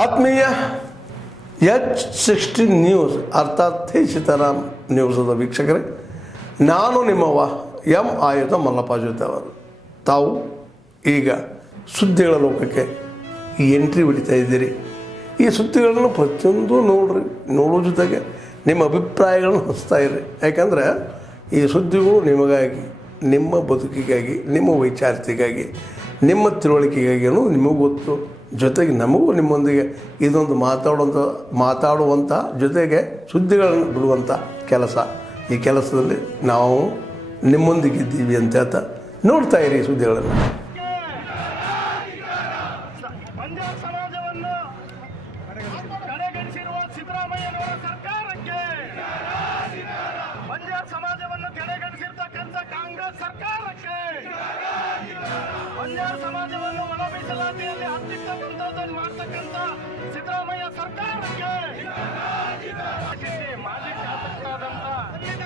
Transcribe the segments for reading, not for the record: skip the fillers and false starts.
ಆತ್ಮೀಯ H16 news ಅರ್ಥಾತ್ ಸೀತಾರಾಮ್ ನ್ಯೂಸದ ವೀಕ್ಷಕರೇ, ನಾನು ನಿಮ್ಮವ ಎಂ ಆಯುಧ ಮಲ್ಲಪ್ಪ ಜೊತೆ ಅವರು. ತಾವು ಈಗ ಸುದ್ದಿಗಳ ಲೋಕಕ್ಕೆ ಎಂಟ್ರಿ ಹೊಡಿತಾ ಇದ್ದೀರಿ. ಈ ಸುದ್ದಿಗಳನ್ನು ಪ್ರತಿಯೊಂದು ನೋಡೋ ಜೊತೆಗೆ ನಿಮ್ಮ ಅಭಿಪ್ರಾಯಗಳನ್ನು ಹಂಚ್ತಾ ಇರ್ರಿ. ಯಾಕಂದರೆ ಈ ಸುದ್ದಿಗಳು ನಿಮಗಾಗಿ, ನಿಮ್ಮ ಬದುಕಿಗಾಗಿ, ನಿಮ್ಮ ವೈಚಾರಿಕೆಗಾಗಿ, ನಿಮ್ಮ ತಿಳುವಳಿಕೆಗಾಗಿ ಅನ್ನೋದು ನಿಮಗೂ ಗೊತ್ತು. ಜೊತೆಗೆ ನಮಗೂ ನಿಮ್ಮೊಂದಿಗೆ ಇದೊಂದು ಮಾತಾಡುವಂಥ ಜೊತೆಗೆ ಸುದ್ದಿಗಳನ್ನು ಬಿಡುವಂಥ ಕೆಲಸ. ಈ ಕೆಲಸದಲ್ಲಿ ನಾವು ನಿಮ್ಮೊಂದಿಗಿದ್ದೀವಿ ಅಂತ ಹೇಳ್ತಾ ನೋಡ್ತಾ ಇರಿ ಸುದ್ದಿಗಳನ್ನು. ಬಂಜಾರ ಸಮಾಜವನ್ನು ಕಡೆಗಣಿಸಿರುವ ಸಿದ್ದರಾಮಯ್ಯನವರ ಸರ್ಕಾರಕ್ಕೆ, ಬಂಜಾರ ಸಮಾಜವನ್ನು ಕಡೆಗಣಿಸಿರ್ತಕ್ಕಂಥ ಕಾಂಗ್ರೆಸ್ ಸರ್ಕಾರಕ್ಕೆ, ಬಂಜಾರ ಸಮಾಜವನ್ನು ಒಳ ಮೀಸಲಾತಿಯಲ್ಲಿ ಹತ್ತಿರ್ತಕ್ಕಂಥದ್ದನ್ನು ಮಾಡ್ತಕ್ಕಂಥ ಸಿದ್ದರಾಮಯ್ಯ ಸರ್ಕಾರಕ್ಕೆ ಮಾಜಿ ಶಾಸಕರಾದಂಥ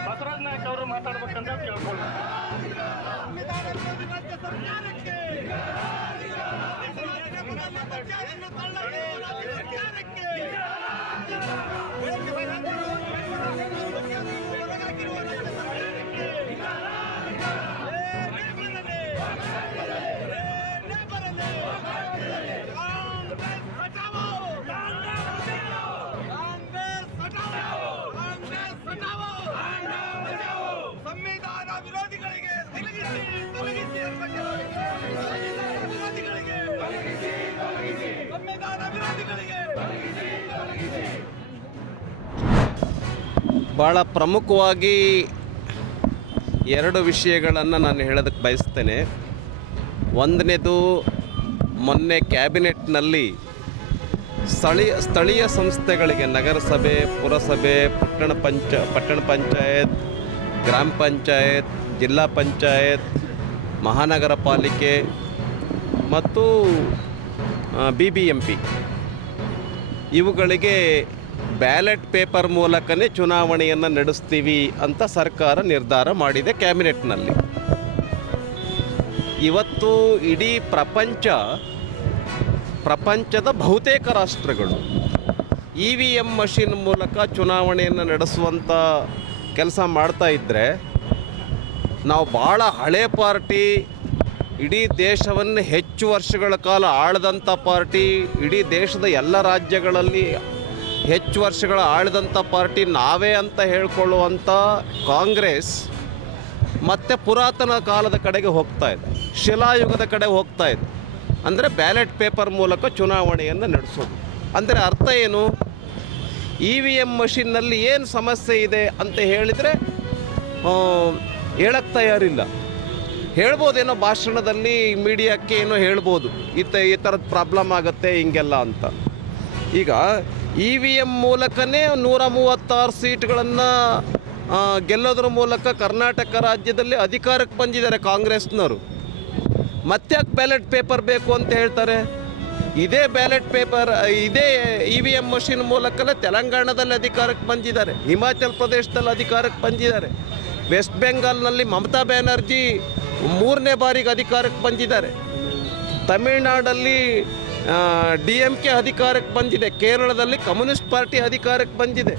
ಬಸವರಾಜ ನಾಯ್ಕ ಅವರು ಮಾತಾಡ್ಬೇಕಂತ ಕೇಳ್ಕೊಳ್ತಾರೆ. ಸಂವಿಧಾನ ವಿರೋಧಿಗಳಿಗೆ ಭಾಳ ಪ್ರಮುಖವಾಗಿ ಎರಡು ವಿಷಯಗಳನ್ನು ನಾನು ಹೇಳೋದಕ್ಕೆ ಬಯಸ್ತೇನೆ. ಒಂದನೇದು, ಮೊನ್ನೆ ಕ್ಯಾಬಿನೆಟ್ನಲ್ಲಿ ಸ್ಥಳೀಯ ಸಂಸ್ಥೆಗಳಿಗೆ ನಗರಸಭೆ, ಪುರಸಭೆ, ಪಟ್ಟಣ ಪಂಚಾಯತ್, ಗ್ರಾಮ ಪಂಚಾಯತ್, ಜಿಲ್ಲಾ ಪಂಚಾಯತ್, ಮಹಾನಗರ ಪಾಲಿಕೆ ಮತ್ತು BBMP ಇವುಗಳಿಗೆ ಬ್ಯಾಲೆಟ್ ಪೇಪರ್ ಮೂಲಕನೇ ಚುನಾವಣೆಯನ್ನು ನಡೆಸ್ತೀವಿ ಅಂತ ಸರ್ಕಾರ ನಿರ್ಧಾರ ಮಾಡಿದೆ ಕ್ಯಾಬಿನೆಟ್ನಲ್ಲಿ. ಇವತ್ತು ಇಡೀ ಪ್ರಪಂಚದ ಬಹುತೇಕ ರಾಷ್ಟ್ರಗಳು EVM ಮಷಿನ್ ಮೂಲಕ ಚುನಾವಣೆಯನ್ನು ನಡೆಸುವಂಥ ಕೆಲಸ ಮಾಡ್ತಾ ಇದ್ದರೆ, ನಾವು ಭಾಳ ಹಳೆ ಪಾರ್ಟಿ, ಇಡೀ ದೇಶವನ್ನು ಹೆಚ್ಚು ವರ್ಷಗಳ ಕಾಲ ಆಳದಂಥ ಪಾರ್ಟಿ, ಇಡೀ ದೇಶದ ಎಲ್ಲ ರಾಜ್ಯಗಳಲ್ಲಿ ಹೆಚ್ಚು ವರ್ಷಗಳ ಆಳಿದಂಥ ಪಾರ್ಟಿ ನಾವೇ ಅಂತ ಹೇಳ್ಕೊಳ್ಳುವಂಥ ಕಾಂಗ್ರೆಸ್ ಮತ್ತೆ ಪುರಾತನ ಕಾಲದ ಕಡೆಗೆ ಹೋಗ್ತಾ ಇದೆ, ಶಿಲಾಯುಗದ ಕಡೆ ಹೋಗ್ತಾ ಇದೆ. ಅಂದರೆ ಬ್ಯಾಲೆಟ್ ಪೇಪರ್ ಮೂಲಕ ಚುನಾವಣೆಯನ್ನು ನಡೆಸೋದು. ಅಂದರೆ ಅರ್ಥ ಏನು? EVM ಮಷಿನ್ನಲ್ಲಿ ಏನು ಸಮಸ್ಯೆ ಇದೆ ಅಂತ ಹೇಳಿದರೆ ಹೇಳಕ್ಕೆ ತಯಾರಿಲ್ಲ. ಹೇಳ್ಬೋದೇನೋ ಭಾಷಣದಲ್ಲಿ, ಮೀಡಿಯಾಕ್ಕೆ ಏನೋ ಹೇಳ್ಬೋದು, ಈ ಥರದ ಪ್ರಾಬ್ಲಮ್ ಆಗುತ್ತೆ ಹಿಂಗೆಲ್ಲ ಅಂತ. ಈಗ EVM ಮೂಲಕನೇ 136 ಸೀಟ್ಗಳನ್ನು ಗೆಲ್ಲೋದ್ರ ಮೂಲಕ ಕರ್ನಾಟಕ ರಾಜ್ಯದಲ್ಲಿ ಅಧಿಕಾರಕ್ಕೆ ಬಂದಿದ್ದಾರೆ ಕಾಂಗ್ರೆಸ್ನವರು. ಮತ್ತೆ ಯಾಕೆ ಬ್ಯಾಲೆಟ್ ಪೇಪರ್ ಬೇಕು ಅಂತ ಹೇಳ್ತಾರೆ? ಇದೇ EVM ಮಷಿನ್ ಮೂಲಕನೇ ತೆಲಂಗಾಣದಲ್ಲಿ ಅಧಿಕಾರಕ್ಕೆ ಬಂದಿದ್ದಾರೆ, ಹಿಮಾಚಲ್ ಪ್ರದೇಶದಲ್ಲಿ ಅಧಿಕಾರಕ್ಕೆ ಬಂದಿದ್ದಾರೆ, ವೆಸ್ಟ್ ಬೆಂಗಾಲ್ನಲ್ಲಿ ಮಮತಾ ಬ್ಯಾನರ್ಜಿ 3ನೇ ಬಾರಿಗೆ ಅಧಿಕಾರಕ್ಕೆ ಬಂದಿದ್ದಾರೆ, ತಮಿಳುನಾಡಲ್ಲಿ DMK ಅಧಿಕಾರಕ್ಕೆ ಬಂದಿದೆ, ಕೇರಳದಲ್ಲಿ ಕಮ್ಯುನಿಸ್ಟ್ ಪಾರ್ಟಿ ಅಧಿಕಾರಕ್ಕೆ ಬಂದಿದೆ.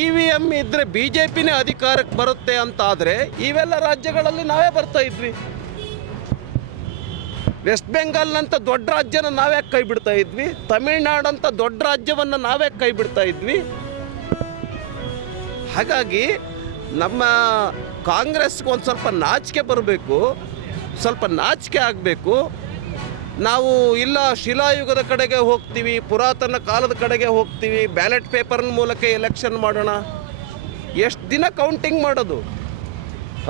EVM ಇದ್ದರೆ BJPನೇ ಅಧಿಕಾರಕ್ಕೆ ಬರುತ್ತೆ ಅಂತಾದರೆ ಇವೆಲ್ಲ ರಾಜ್ಯಗಳಲ್ಲಿ ನಾವೇ ಬರ್ತಾ ಇದ್ವಿ. ವೆಸ್ಟ್ ಬೆಂಗಾಲ್ನಂಥ ದೊಡ್ಡ ರಾಜ್ಯನ ನಾವ್ಯಾಕೆ ಕೈ ಬಿಡ್ತಾ ಇದ್ವಿ? ತಮಿಳುನಾಡಂಥ ದೊಡ್ಡ ರಾಜ್ಯವನ್ನು ನಾವ್ಯಾಕೆ ಕೈ ಬಿಡ್ತಾ ಇದ್ವಿ? ಹಾಗಾಗಿ ನಮ್ಮ ಕಾಂಗ್ರೆಸ್ಗೆ ಒಂದು ಸ್ವಲ್ಪ ನಾಚಿಕೆ ಬರಬೇಕು, ಸ್ವಲ್ಪ ನಾಚಿಕೆ ಆಗಬೇಕು. ನಾವು ಇಲ್ಲ ಶಿಲಾಯುಗದ ಕಡೆಗೆ ಹೋಗ್ತೀವಿ, ಪುರಾತನ ಕಾಲದ ಕಡೆಗೆ ಹೋಗ್ತೀವಿ, ಬ್ಯಾಲೆಟ್ ಪೇಪರ್ನ ಮೂಲಕ ಎಲೆಕ್ಷನ್ ಮಾಡೋಣ. ಎಷ್ಟು ದಿನ ಕೌಂಟಿಂಗ್ ಮಾಡೋದು?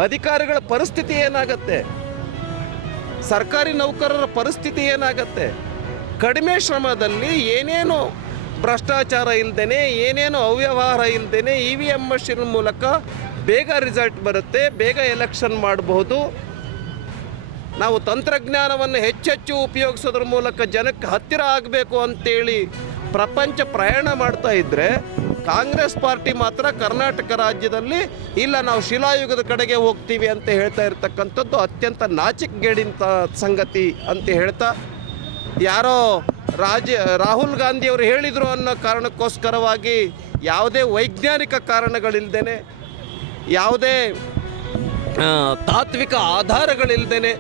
ಅಧಿಕಾರಿಗಳ ಪರಿಸ್ಥಿತಿ ಏನಾಗತ್ತೆ? ಸರ್ಕಾರಿ ನೌಕರರ ಪರಿಸ್ಥಿತಿ ಏನಾಗತ್ತೆ? ಕಡಿಮೆ ಶ್ರಮದಲ್ಲಿ ಏನೇನು ಭ್ರಷ್ಟಾಚಾರ ಇಲ್ಲದೇ, ಏನೇನು ಅವ್ಯವಹಾರ ಇಲ್ಲದೇ EVM ಮಷಿನ್ ಮೂಲಕ ಬೇಗ ರಿಸಲ್ಟ್ ಬರುತ್ತೆ, ಬೇಗ ಎಲೆಕ್ಷನ್ ಮಾಡಬಹುದು. ನಾವು ತಂತ್ರಜ್ಞಾನವನ್ನು ಹೆಚ್ಚೆಚ್ಚು ಉಪಯೋಗಿಸೋದ್ರ ಮೂಲಕ ಜನಕ್ಕೆ ಹತ್ತಿರ ಆಗಬೇಕು ಅಂತೇಳಿ ಪ್ರಪಂಚ ಪ್ರಯಾಣ ಮಾಡ್ತಾ ಇದ್ದರೆ, ಕಾಂಗ್ರೆಸ್ ಪಾರ್ಟಿ ಮಾತ್ರ ಕರ್ನಾಟಕ ರಾಜ್ಯದಲ್ಲಿ ಇಲ್ಲ ನಾವು ಶಿಲಾಯುಗದ ಕಡೆಗೆ ಹೋಗ್ತೀವಿ ಅಂತ ಹೇಳ್ತಾ ಇರ್ತಕ್ಕಂಥದ್ದು ಅತ್ಯಂತ ನಾಚಿಕೆಗೇಡಿನ ಸಂಗತಿ ಅಂತ ಹೇಳ್ತಾ, ಯಾರೋ ರಾಹುಲ್ ಗಾಂಧಿಯವರು ಹೇಳಿದರು ಅನ್ನೋ ಕಾರಣಕ್ಕೋಸ್ಕರವಾಗಿ ಯಾವುದೇ ವೈಜ್ಞಾನಿಕ ಕಾರಣಗಳಿಲ್ಲದೇ, ಯಾವುದೇ ತಾತ್ವಿಕ ಆಧಾರಗಳಿಲ್ಲದೇ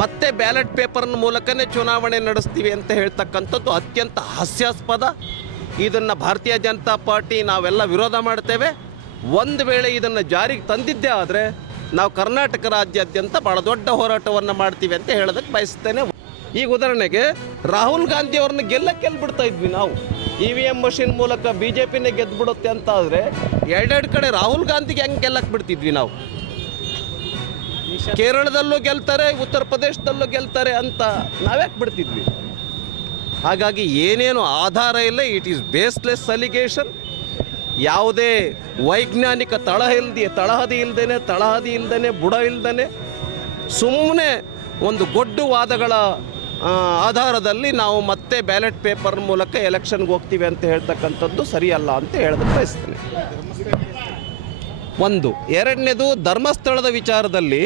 ಮತ್ತೆ ಬ್ಯಾಲೆಟ್ ಪೇಪರ್ನ ಮೂಲಕನೇ ಚುನಾವಣೆ ನಡೆಸ್ತೀವಿ ಅಂತ ಹೇಳ್ತಕ್ಕಂಥದ್ದು ಅತ್ಯಂತ ಹಾಸ್ಯಾಸ್ಪದ. ಇದನ್ನು ಭಾರತೀಯ ಜನತಾ ಪಾರ್ಟಿ ನಾವೆಲ್ಲ ವಿರೋಧ ಮಾಡ್ತೇವೆ. ಒಂದು ವೇಳೆ ಇದನ್ನು ಜಾರಿಗೆ ತಂದಿದ್ದೇ ಆದರೆ ನಾವು ಕರ್ನಾಟಕ ರಾಜ್ಯಾದ್ಯಂತ ಭಾಳ ದೊಡ್ಡ ಹೋರಾಟವನ್ನು ಮಾಡ್ತೀವಿ ಅಂತ ಹೇಳೋದಕ್ಕೆ ಬಯಸ್ತೇನೆ. ಈಗ ಉದಾಹರಣೆಗೆ ರಾಹುಲ್ ಗಾಂಧಿ ಅವ್ರನ್ನ ಗೆಲ್ಬಿಡ್ತಾ ಇದ್ವಿ ನಾವು. EVM ಮಷಿನ್ ಮೂಲಕ BJPನೇ ಗೆದ್ದುಬಿಡುತ್ತೆ ಅಂತ ಆದರೆ ಎರಡೆರಡು ಕಡೆ ರಾಹುಲ್ ಗಾಂಧಿಗೆ ಹೆಂಗೆ ಗೆಲ್ಲಕ್ಕೆ ಬಿಡ್ತಿದ್ವಿ ನಾವು? ಕೇರಳದಲ್ಲೂ ಗೆಲ್ತಾರೆ, ಉತ್ತರ ಪ್ರದೇಶದಲ್ಲೂ ಗೆಲ್ತಾರೆ ಅಂತ ನಾವ್ಯಾಕೆ ಬಿಡ್ತಿದ್ವಿ? ಹಾಗಾಗಿ ಏನೇನು ಆಧಾರ ಇಲ್ಲ, ಇಟ್ ಈಸ್ ಬೇಸ್ಲೆಸ್ ಅಲಿಗೇಷನ್. ಯಾವುದೇ ವೈಜ್ಞಾನಿಕ ತಳಹದಿ ಇಲ್ದೇ ಬುಡ ಇಲ್ದೇ ಸುಮ್ಮನೆ ಒಂದು ಗೊಡ್ಡು ವಾದಗಳ ಆಧಾರದಲ್ಲಿ ನಾವು ಮತ್ತೆ ಬ್ಯಾಲೆಟ್ ಪೇಪರ್ ಮೂಲಕ ಎಲೆಕ್ಷನ್ಗೆ ಹೋಗ್ತೀವಿ ಅಂತ ಹೇಳ್ತಕ್ಕಂಥದ್ದು ಸರಿಯಲ್ಲ ಅಂತ ಹೇಳೋದಕ್ಕೆ ಬಯಸ್ತೇನೆ. ಒಂದು. ಎರಡನೇದು, ಧರ್ಮಸ್ಥಳದ ವಿಚಾರದಲ್ಲಿ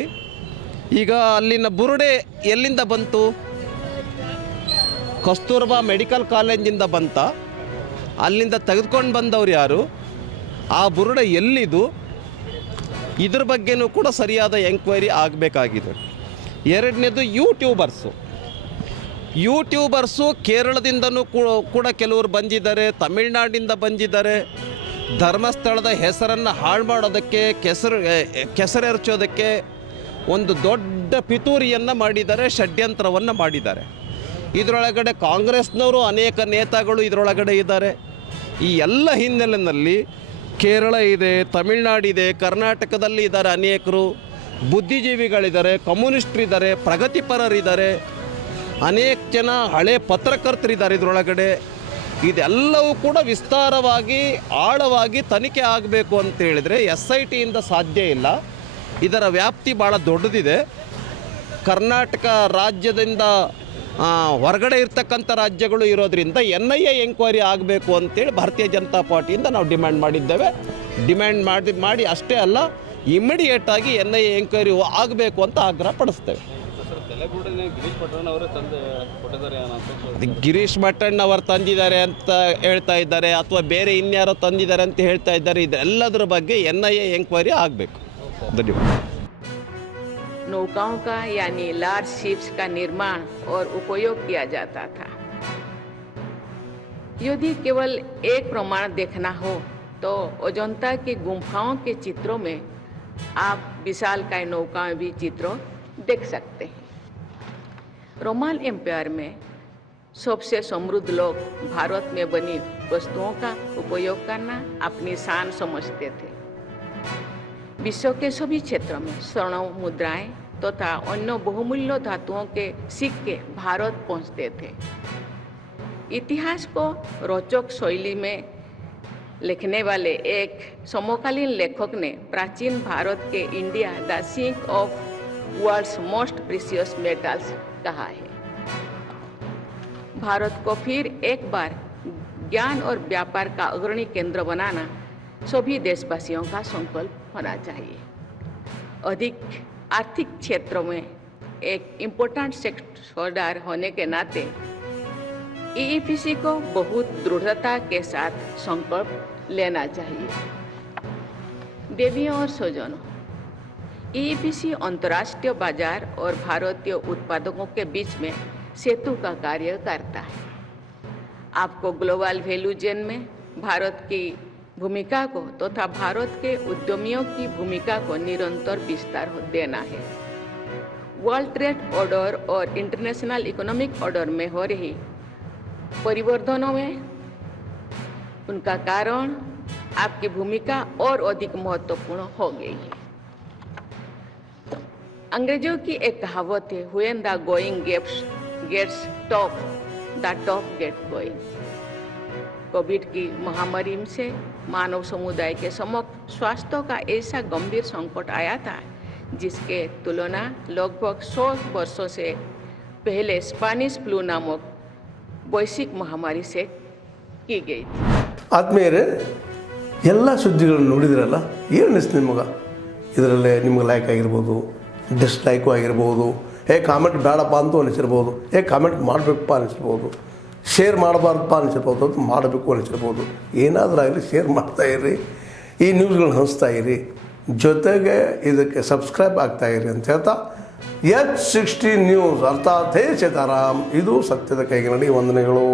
ಈಗ ಅಲ್ಲಿನ ಬುರುಡೆ ಎಲ್ಲಿಂದ ಬಂತು? ಕಸ್ತೂರ್ಬಾ ಮೆಡಿಕಲ್ ಕಾಲೇಜಿಂದ ಬಂತ? ಅಲ್ಲಿಂದ ತೆಗೆದುಕೊಂಡು ಬಂದವರು ಯಾರು? ಆ ಬುರುಡೆ ಎಲ್ಲಿದು? ಇದ್ರ ಬಗ್ಗೆನೂ ಕೂಡ ಸರಿಯಾದ ಎಂಕ್ವೈರಿ ಆಗಬೇಕಾಗಿದೆ. ಎರಡನೇದು, ಯೂಟ್ಯೂಬರ್ಸು ಕೇರಳದಿಂದನೂ ಕೂಡ ಕೆಲವರು ಬಂದಿದ್ದಾರೆ, ತಮಿಳ್ನಾಡಿಂದ ಬಂದಿದ್ದಾರೆ. ಧರ್ಮಸ್ಥಳದ ಹೆಸರನ್ನು ಹಾಳು ಮಾಡೋದಕ್ಕೆ, ಕೆಸರೆರಚೋದಕ್ಕೆ ಒಂದು ದೊಡ್ಡ ಪಿತೂರಿಯನ್ನು ಮಾಡಿದ್ದಾರೆ, ಷಡ್ಯಂತ್ರವನ್ನು ಮಾಡಿದ್ದಾರೆ. ಇದರೊಳಗಡೆ ಕಾಂಗ್ರೆಸ್ನವರು ಅನೇಕ ನೇತಾಗಳು ಇದರೊಳಗಡೆ ಇದ್ದಾರೆ. ಈ ಎಲ್ಲ ಹಿನ್ನೆಲೆಯಲ್ಲಿ ಕೇರಳ ಇದೆ, ತಮಿಳ್ನಾಡಿದೆ, ಕರ್ನಾಟಕದಲ್ಲಿ ಇದ್ದಾರೆ, ಅನೇಕರು ಬುದ್ಧಿಜೀವಿಗಳಿದ್ದಾರೆ, ಕಮ್ಯುನಿಸ್ಟ್ರಿದ್ದಾರೆ, ಪ್ರಗತಿಪರರಿದ್ದಾರೆ, ಅನೇಕ ಜನ ಹಳೆ ಪತ್ರಕರ್ತರಿದ್ದಾರೆ ಇದರೊಳಗಡೆ. ಇದೆಲ್ಲವೂ ಕೂಡ ವಿಸ್ತಾರವಾಗಿ ಆಳವಾಗಿ ತನಿಖೆ ಆಗಬೇಕು ಅಂತ ಹೇಳಿದರೆ SITಯಿಂದ ಸಾಧ್ಯ ಇಲ್ಲ. ಇದರ ವ್ಯಾಪ್ತಿ ಭಾಳ ದೊಡ್ಡದಿದೆ. ಕರ್ನಾಟಕ ರಾಜ್ಯದಿಂದ ಹೊರಗಡೆ ಇರ್ತಕ್ಕಂಥ ರಾಜ್ಯಗಳು ಇರೋದರಿಂದ NIA ಎಂಕ್ವೈರಿ ಆಗಬೇಕು ಅಂತೇಳಿ ಭಾರತೀಯ ಜನತಾ ಪಾರ್ಟಿಯಿಂದ ನಾವು ಡಿಮ್ಯಾಂಡ್ ಮಾಡಿದ್ದೇವೆ. ಡಿಮ್ಯಾಂಡ್ ಮಾಡಿ ಅಷ್ಟೇ ಅಲ್ಲ, ಇಮಿಡಿಯೇಟಾಗಿ NIA ಎಂಕ್ವೈರಿ ಆಗಬೇಕು ಅಂತ ಆಗ್ರಹ ಪಡಿಸ್ತೇವೆ. ಗಿರೀಶ್ ಮಠಣ್ಣ ಅವರು ತಂದಿದ್ದಾರೆ ಅಂತ ಹೇಳ್ತಾ ಇದ್ದಾರೆ, ಅಥವಾ ಬೇರೆ ಇನ್ಯಾರೋ ತಂದಿದ್ದಾರೆ ಅಂತ ಹೇಳ್ತಾ ಇದ್ದಾರೆ. ಇದೆಲ್ಲದರ ಬಗ್ಗೆ NIA ಎಂಕ್ವೈರಿ ಆಗಬೇಕು. ಧನ್ಯವಾದ. नौकाओं का यानी लार्ज शिप्स का निर्माण और उपयोग किया जाता था। यदि केवल एक प्रमाण देखना हो तो अजंता की गुम्फाओं के चित्रों में आप विशालकाय नौकाएं भी चित्रों देख सकते हैं। रोमन एम्पायर में सबसे समृद्ध लोग भारत में बनी वस्तुओं का उपयोग करना अपनी शान समझते थे। विश्व के सभी क्षेत्रों में स्वर्ण मुद्राएं तथा अन्य बहुमूल्य धातुओं के सिक्के भारत पहुंचते थे। इतिहास को रोचक शैली में लिखने वाले एक समकालीन लेखक ने प्राचीन भारत के India the sink of world's most precious metals कहा है। भारत को फिर एक बार ज्ञान और व्यापार का अग्रणी केंद्र बनाना सभी देशवासियों का संकल्प होना चाहिए। अधिक आर्थिक क्षेत्रों में एक इम्पोर्टेंट सेक्टर होने के नाते EEPC को बहुत दृढ़ता के साथ संकल्प लेना चाहिए। देवियों और स्वजनों, EEPC अंतर्राष्ट्रीय बाजार और भारतीय उत्पादकों के बीच में सेतु का कार्य करता है। आपको ग्लोबल वैल्यू चेन में भारत की भूमिका को तथा भारत के उद्यमियों की भूमिका को निरंतर विस्तार देना है। वर्ल्ड ट्रेड ऑर्डर और इंटरनेशनल इकोनॉमिक ऑर्डर में हो रही परिवर्तनों में उनका कारण आपकी भूमिका और अधिक महत्वपूर्ण हो गई है। अंग्रेजों की एक कहावत है, when the going gets tough the tough get going. Covid की महामारी से मानव समुदाय के समक्ष स्वास्थ्य का ऐसा गंभीर संकट आया था जिसके तुलना लगभग 100 वर्षों से पहले स्पेनिश फ्लू नामक वैश्विक महामारी से की गई थी। ಆದ್ಮೇಲೆ ಎಲ್ಲ ಸುದ್ದಿಗಳನ್ನು ನೋಡಿದ್ರಲ್ಲ, ಏನು ಅನಿಸ್ತು ನಿಮಗೆ? ಇದರಲ್ಲೇ ನಿಮ್ಗೆ ಲೈಕ್ ಆಗಿರ್ಬೋದು, ಡಿಸ್ಲೈಕು ಆಗಿರ್ಬೋದು, ಕಾಮೆಂಟ್ ಬೇಡಪ್ಪ ಅಂತೂ ಅನಿಸಿರ್ಬೋದು, ಕಾಮೆಂಟ್ ಮಾಡಬೇಕಪ್ಪ ಅನಿಸಿರ್ಬೋದು. ಶೇರ್ ಮಾಡಬಾರ್ದಪ್ಪ ಅನಿಸಿರ್ಬೋದು, ಅದು ಮಾಡಬೇಕು ಅನಿಸಿರ್ಬೋದು. ಏನಾದರೂ ಆಗಲಿ ಶೇರ್ ಮಾಡ್ತಾಯಿರಿ, ಈ ನ್ಯೂಸ್ಗಳನ್ನ ಹಂಚ್ತಾ ಇರಿ, ಜೊತೆಗೆ ಇದಕ್ಕೆ ಸಬ್ಸ್ಕ್ರೈಬ್ ಆಗ್ತಾಯಿರಿ ಅಂತ ಹೇಳ್ತಾ H16 ನ್ಯೂಸ್ ಅರ್ಥಾತ್ ಹೇ ಸೀತಾರಾಮ್, ಇದು ಸತ್ಯದ ಕೈಗೆ ನಡಿ. ವಂದನೆಗಳು.